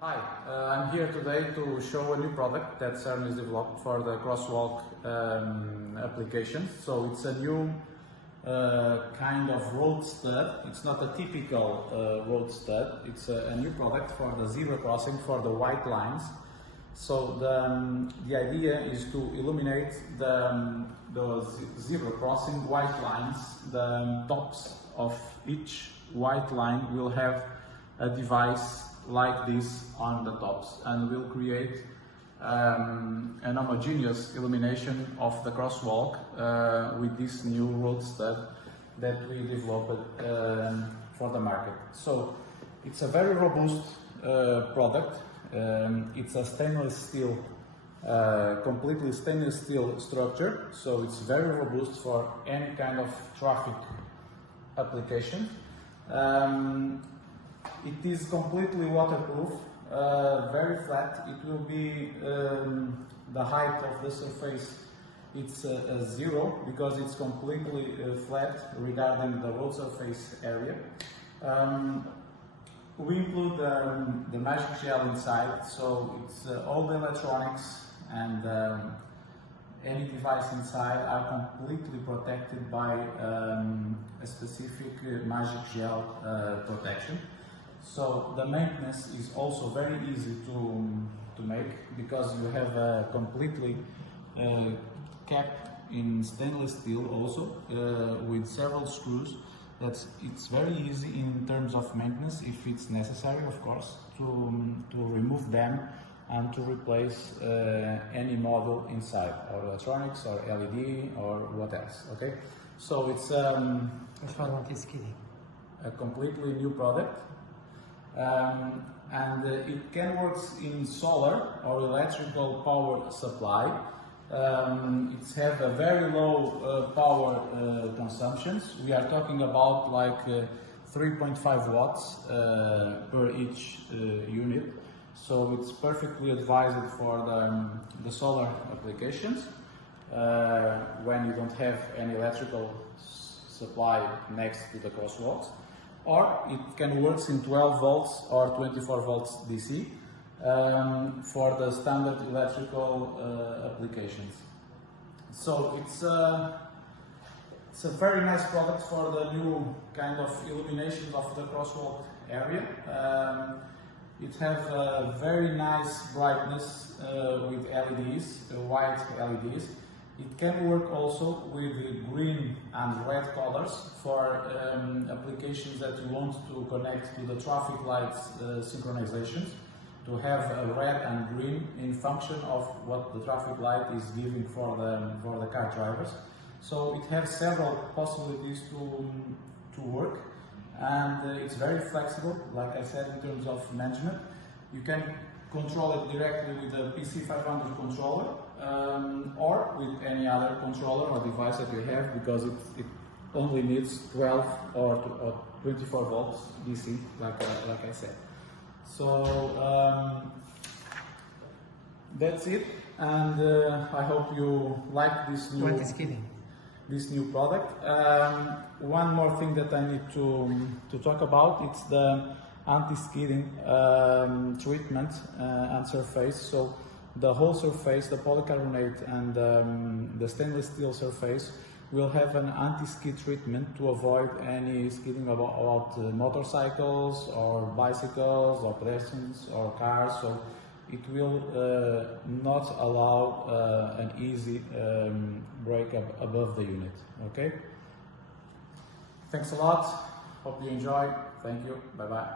Hi, I'm here today to show a new product that Sernis developed for the crosswalk application. So it's a new kind of road stud. It's not a typical road stud. It's a new product for the zebra crossing for the white lines. So the idea is to illuminate the zebra crossing white lines. The tops of each white line will have a device like this on the tops, and will create an homogeneous illumination of the crosswalk with this new road stud that we developed for the market. So it's a very robust product. It's a stainless steel, completely stainless steel structure, so it's very robust for any kind of traffic application. It is completely waterproof, very flat. It will be the height of the surface. It's zero because it's completely flat regarding the road surface area. We include the magic gel inside, so it's all the electronics and any device inside are completely protected by a specific magic gel protection. So the maintenance is also very easy to make, because you have a completely cap in stainless steel also with several screws. It's very easy in terms of maintenance, if it's necessary, of course, to remove them and to replace any model inside, or electronics, or LED, or what else. Okay, so it's a completely new product. And it can work in solar or electrical power supply. It has a very low power consumptions. We are talking about like 3.5 watts per each unit. So it's perfectly advised for the solar applications when you don't have any electrical supply next to the crosswalks. Or it can work in 12 volts or 24 volts DC for the standard electrical applications. So it's a very nice product for the new kind of illumination of the crosswalk area. It has a very nice brightness with LEDs, white LEDs. It can work also with green and red colors for applications that you want to connect to the traffic lights synchronizations, to have a red and green in function of what the traffic light is giving for the car drivers. So it has several possibilities to work, and it's very flexible, like I said, in terms of management. You can control it directly with the PC500 controller, or with any other controller or device that you have, because it only needs 12 or 24 volts DC, like I said. So that's it, and I hope you like this new product. One more thing that I need to talk about, it's the anti-skidding treatment and surface. So the whole surface, the polycarbonate and the stainless steel surface, will have an anti-skid treatment to avoid any skidding about motorcycles or bicycles or pedestrians or cars. So it will not allow an easy break above the unit. Okay? Thanks a lot. Hope you enjoy. Thank you. Bye-bye.